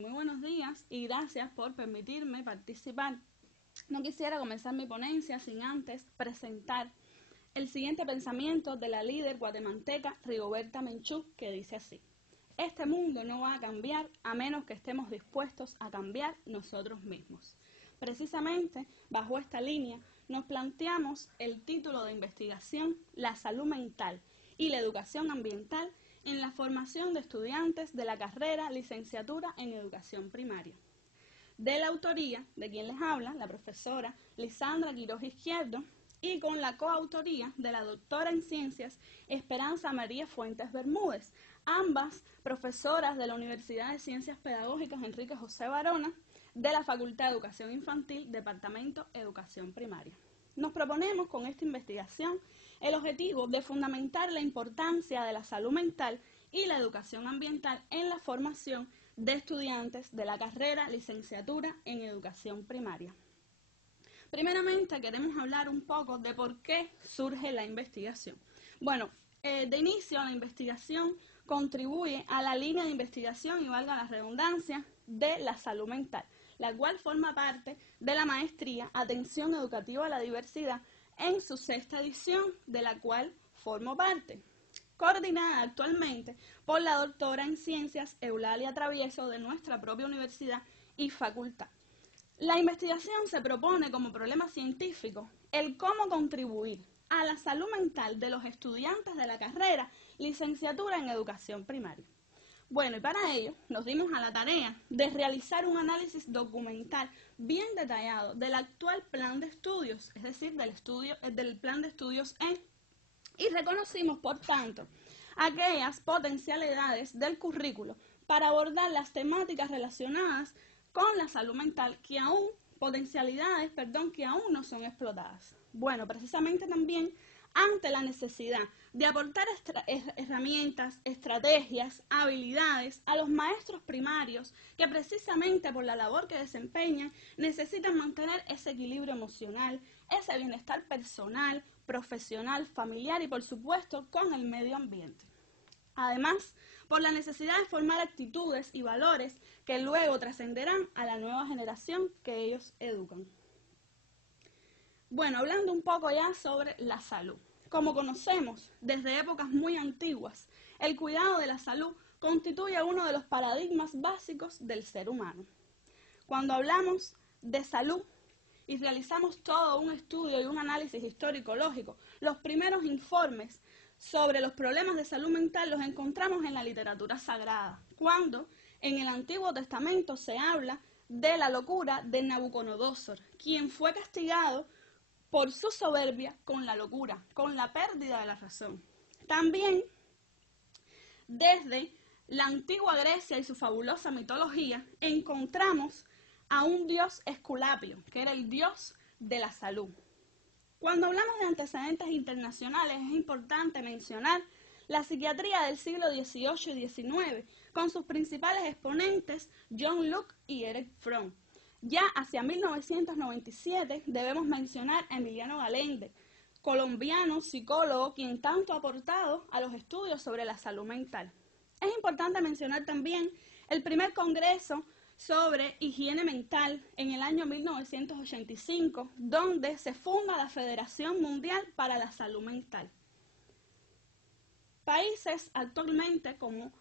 Muy buenos días y gracias por permitirme participar. No quisiera comenzar mi ponencia sin antes presentar el siguiente pensamiento de la líder guatemalteca Rigoberta Menchú, que dice así: este mundo no va a cambiar a menos que estemos dispuestos a cambiar nosotros mismos. Precisamente bajo esta línea nos planteamos el título de investigación La salud mental y la educación ambiental en la formación de estudiantes de la carrera Licenciatura en Educación Primaria, de la autoría de quien les habla, la profesora Lisandra Quiroz Izquierdo, y con la coautoría de la doctora en Ciencias Esperanza María Fuentes Bermúdez, ambas profesoras de la Universidad de Ciencias Pedagógicas Enrique José Barona, de la Facultad de Educación Infantil, Departamento Educación Primaria. Nos proponemos con esta investigación el objetivo de fundamentar la importancia de la salud mental y la educación ambiental en la formación de estudiantes de la carrera Licenciatura en Educación Primaria. Primeramente queremos hablar un poco de por qué surge la investigación. Bueno, de inicio la investigación contribuye a la línea de investigación, y valga la redundancia, de la salud mental, la cual forma parte de la maestría Atención Educativa a la Diversidad en su 6ª edición, de la cual formo parte, coordinada actualmente por la doctora en Ciencias Eulalia Travieso de nuestra propia universidad y facultad. La investigación se propone como problema científico el cómo contribuir a la salud mental de los estudiantes de la carrera Licenciatura en Educación Primaria. Bueno, y para ello nos dimos a la tarea de realizar un análisis documental bien detallado del actual plan de estudios, es decir, del plan de estudios y reconocimos, por tanto, aquellas potencialidades del currículo para abordar las temáticas relacionadas con la salud mental que aún no son explotadas. Bueno, precisamente también ante la necesidad de aportar herramientas, estrategias, habilidades a los maestros primarios que precisamente por la labor que desempeñan necesitan mantener ese equilibrio emocional, ese bienestar personal, profesional, familiar y por supuesto con el medio ambiente. Además, por la necesidad de formar actitudes y valores que luego trascenderán a la nueva generación que ellos educan. Bueno, hablando un poco ya sobre la salud. Como conocemos, desde épocas muy antiguas, el cuidado de la salud constituye uno de los paradigmas básicos del ser humano. Cuando hablamos de salud y realizamos todo un estudio y un análisis histórico-lógico, los primeros informes sobre los problemas de salud mental los encontramos en la literatura sagrada, cuando en el Antiguo Testamento se habla de la locura de Nabucodonosor, quien fue castigado por su soberbia con la locura, con la pérdida de la razón. También, desde la antigua Grecia y su fabulosa mitología, encontramos a un dios Esculapio, que era el dios de la salud. Cuando hablamos de antecedentes internacionales, es importante mencionar la psiquiatría del siglo XVIII y XIX, con sus principales exponentes John Locke y Erich Fromm. Ya hacia 1997 debemos mencionar a Emiliano Galende, colombiano, psicólogo, quien tanto ha aportado a los estudios sobre la salud mental. Es importante mencionar también el primer congreso sobre higiene mental en el año 1985, donde se funda la Federación Mundial para la Salud Mental. Países actualmente como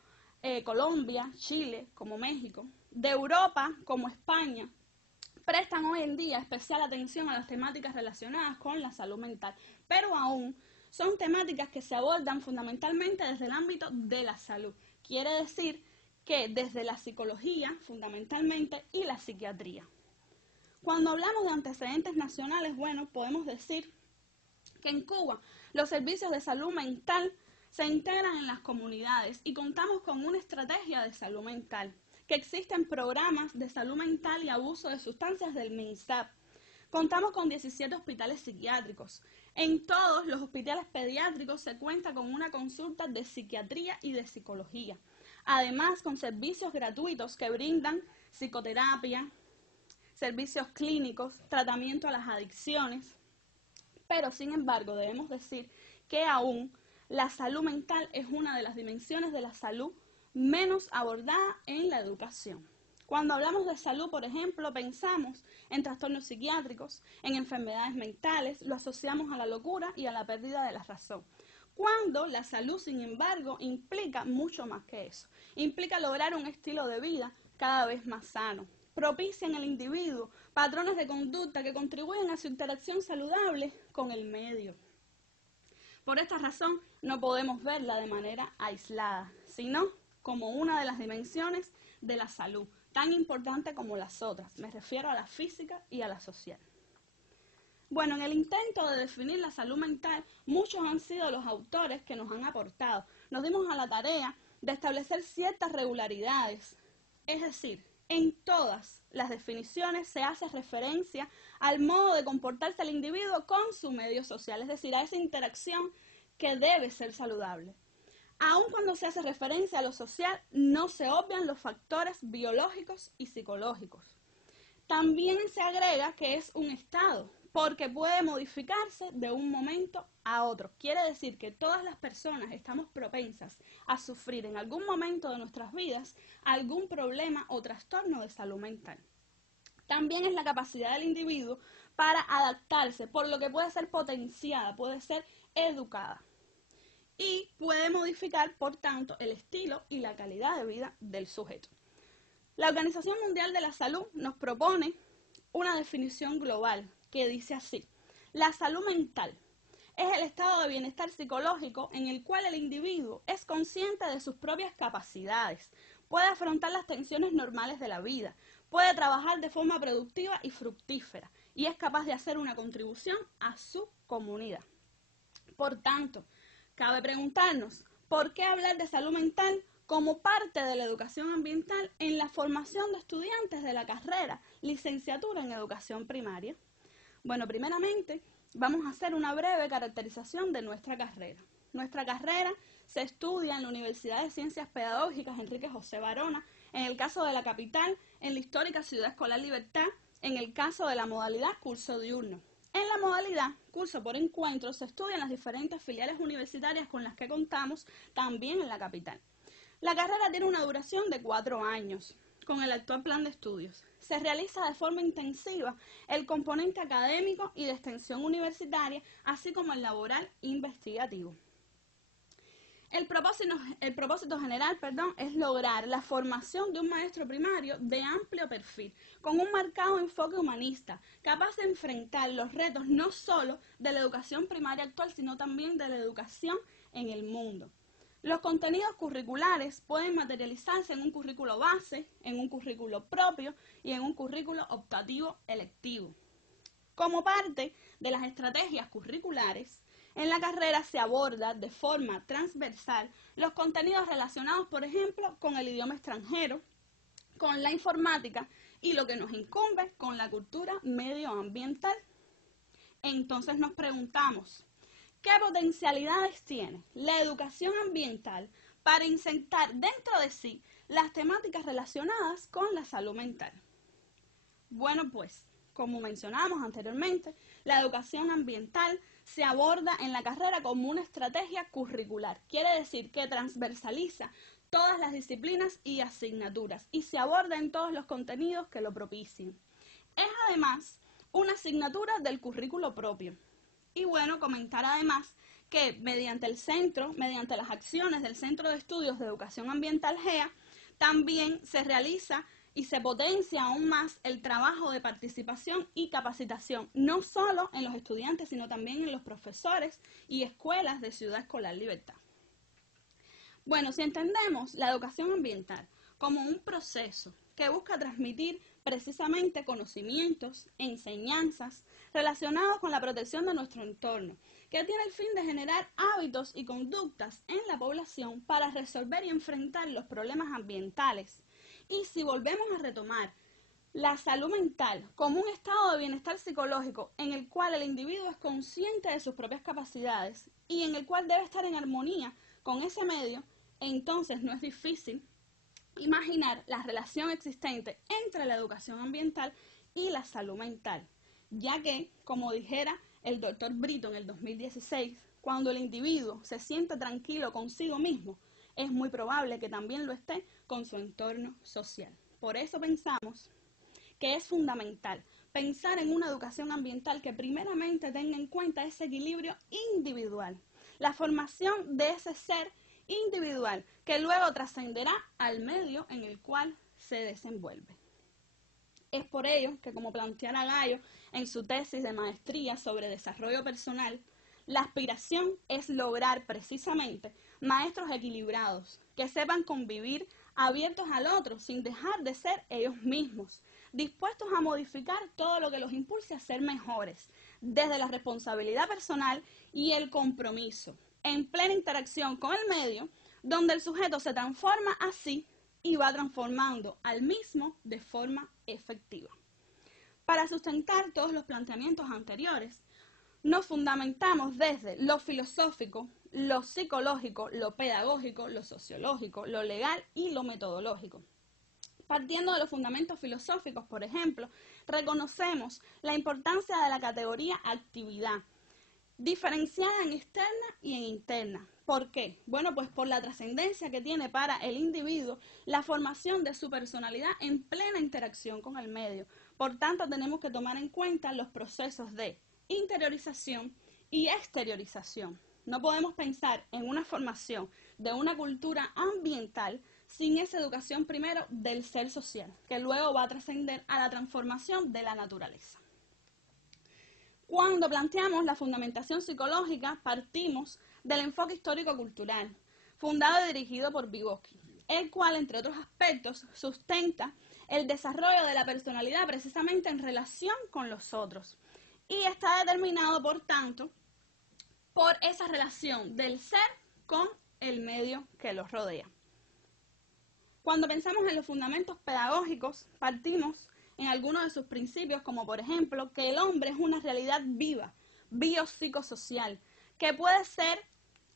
Colombia, Chile, como México, de Europa como España, prestan hoy en día especial atención a las temáticas relacionadas con la salud mental, pero aún son temáticas que se abordan fundamentalmente desde el ámbito de la salud. Quiere decir que desde la psicología, fundamentalmente, y la psiquiatría. Cuando hablamos de antecedentes nacionales, bueno, podemos decir que en Cuba los servicios de salud mental se integran en las comunidades y contamos con una estrategia de salud mental, que existen programas de salud mental y abuso de sustancias del MINSAP. Contamos con 17 hospitales psiquiátricos. En todos los hospitales pediátricos se cuenta con una consulta de psiquiatría y de psicología. Además, con servicios gratuitos que brindan psicoterapia, servicios clínicos, tratamiento a las adicciones. Pero, sin embargo, debemos decir que aún la salud mental es una de las dimensiones de la salud menos abordada en la educación. Cuando hablamos de salud, por ejemplo, pensamos en trastornos psiquiátricos, en enfermedades mentales, lo asociamos a la locura y a la pérdida de la razón. Cuando la salud, sin embargo, implica mucho más que eso. Implica lograr un estilo de vida cada vez más sano. Propicia en el individuo patrones de conducta que contribuyen a su interacción saludable con el medio. Por esta razón, no podemos verla de manera aislada, sino como una de las dimensiones de la salud, tan importante como las otras. Me refiero a la física y a la social. Bueno, en el intento de definir la salud mental, muchos han sido los autores que nos han aportado. Nos dimos a la tarea de establecer ciertas regularidades, es decir, en todas las definiciones se hace referencia al modo de comportarse el individuo con su medio social, es decir, a esa interacción que debe ser saludable. Aun cuando se hace referencia a lo social, no se obvian los factores biológicos y psicológicos. También se agrega que es un estado, porque puede modificarse de un momento a otro. Quiere decir que todas las personas estamos propensas a sufrir en algún momento de nuestras vidas algún problema o trastorno de salud mental. También es la capacidad del individuo para adaptarse, por lo que puede ser potenciada, puede ser educada y puede modificar, por tanto, el estilo y la calidad de vida del sujeto. La Organización Mundial de la Salud nos propone una definición global que dice así: la salud mental es el estado de bienestar psicológico en el cual el individuo es consciente de sus propias capacidades, puede afrontar las tensiones normales de la vida, puede trabajar de forma productiva y fructífera y es capaz de hacer una contribución a su comunidad. Por tanto, cabe preguntarnos, ¿por qué hablar de salud mental como parte de la educación ambiental en la formación de estudiantes de la carrera licenciatura en educación primaria? Bueno, primeramente vamos a hacer una breve caracterización de nuestra carrera. Nuestra carrera se estudia en la Universidad de Ciencias Pedagógicas Enrique José Barona, en el caso de la capital, en la histórica Ciudad Escolar Libertad, en el caso de la modalidad curso diurno. En la modalidad curso por encuentro se estudian las diferentes filiales universitarias con las que contamos también en la capital. La carrera tiene una duración de 4 años. Con el actual plan de estudios. Se realiza de forma intensiva el componente académico y de extensión universitaria, así como el laboral investigativo. El propósito general, es lograr la formación de un maestro primario de amplio perfil, con un marcado enfoque humanista, capaz de enfrentar los retos no solo de la educación primaria actual, sino también de la educación en el mundo. Los contenidos curriculares pueden materializarse en un currículo base, en un currículo propio y en un currículo optativo electivo. Como parte de las estrategias curriculares, en la carrera se aborda de forma transversal los contenidos relacionados, por ejemplo, con el idioma extranjero, con la informática y lo que nos incumbe con la cultura medioambiental. Entonces nos preguntamos, ¿qué potencialidades tiene la educación ambiental para insertar dentro de sí las temáticas relacionadas con la salud mental? Bueno, pues, como mencionamos anteriormente, la educación ambiental se aborda en la carrera como una estrategia curricular. Quiere decir que transversaliza todas las disciplinas y asignaturas y se aborda en todos los contenidos que lo propicien. Es además una asignatura del currículo propio. Y bueno, comentar además que mediante las acciones del Centro de Estudios de Educación Ambiental GEA, también se realiza y se potencia aún más el trabajo de participación y capacitación, no solo en los estudiantes, sino también en los profesores y escuelas de Ciudad Escolar Libertad. Bueno, si entendemos la educación ambiental como un proceso que busca transmitir precisamente conocimientos, enseñanzas relacionados con la protección de nuestro entorno, que tiene el fin de generar hábitos y conductas en la población para resolver y enfrentar los problemas ambientales. Y si volvemos a retomar la salud mental como un estado de bienestar psicológico en el cual el individuo es consciente de sus propias capacidades y en el cual debe estar en armonía con ese medio, entonces no es difícil imaginar la relación existente entre la educación ambiental y la salud mental, ya que, como dijera el doctor Brito en el 2016, cuando el individuo se siente tranquilo consigo mismo, es muy probable que también lo esté con su entorno social. Por eso pensamos que es fundamental pensar en una educación ambiental que primeramente tenga en cuenta ese equilibrio individual, la formación de ese ser individual que luego trascenderá al medio en el cual se desenvuelve. Es por ello que, como planteara Gallo en su tesis de maestría sobre desarrollo personal, la aspiración es lograr precisamente maestros equilibrados, que sepan convivir abiertos al otro sin dejar de ser ellos mismos, dispuestos a modificar todo lo que los impulse a ser mejores, desde la responsabilidad personal y el compromiso, en plena interacción con el medio, donde el sujeto se transforma así y va transformando al mismo de forma efectiva. Para sustentar todos los planteamientos anteriores, nos fundamentamos desde lo filosófico, lo psicológico, lo pedagógico, lo sociológico, lo legal y lo metodológico. Partiendo de los fundamentos filosóficos, por ejemplo, reconocemos la importancia de la categoría actividad, diferenciada en externa y en interna. ¿Por qué? Bueno, pues por la trascendencia que tiene para el individuo la formación de su personalidad en plena interacción con el medio. Por tanto, tenemos que tomar en cuenta los procesos de interiorización y exteriorización. No podemos pensar en una formación de una cultura ambiental sin esa educación primero del ser social, que luego va a trascender a la transformación de la naturaleza. Cuando planteamos la fundamentación psicológica, partimos del enfoque histórico-cultural, fundado y dirigido por Vygotsky, el cual, entre otros aspectos, sustenta el desarrollo de la personalidad precisamente en relación con los otros, y está determinado, por tanto, por esa relación del ser con el medio que los rodea. Cuando pensamos en los fundamentos pedagógicos, partimos en algunos de sus principios, como por ejemplo, que el hombre es una realidad viva, biopsicosocial, que puede ser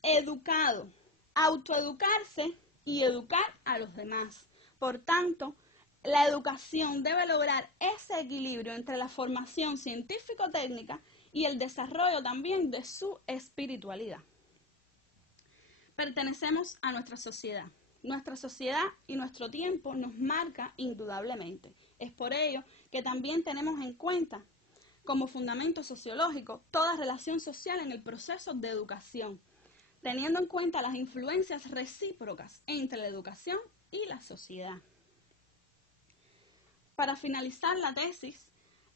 educado, autoeducarse y educar a los demás. Por tanto, la educación debe lograr ese equilibrio entre la formación científico-técnica y el desarrollo también de su espiritualidad. Pertenecemos a nuestra sociedad. Nuestra sociedad y nuestro tiempo nos marca indudablemente. Es por ello que también tenemos en cuenta como fundamento sociológico toda relación social en el proceso de educación, teniendo en cuenta las influencias recíprocas entre la educación y la sociedad. Para finalizar la tesis,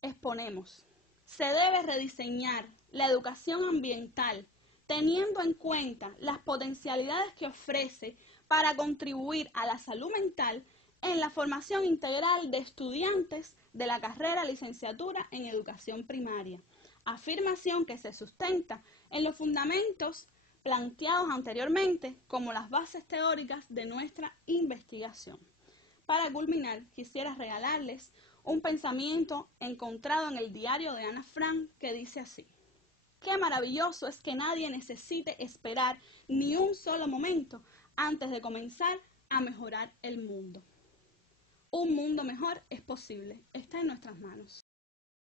exponemos: se debe rediseñar la educación ambiental teniendo en cuenta las potencialidades que ofrece para contribuir a la salud mental en la formación integral de estudiantes de la carrera licenciatura en educación primaria, afirmación que se sustenta en los fundamentos planteados anteriormente como las bases teóricas de nuestra investigación. Para culminar, quisiera regalarles un pensamiento encontrado en el diario de Ana Frank que dice así: qué maravilloso es que nadie necesite esperar ni un solo momento antes de comenzar a mejorar el mundo. Un mundo mejor es posible, está en nuestras manos.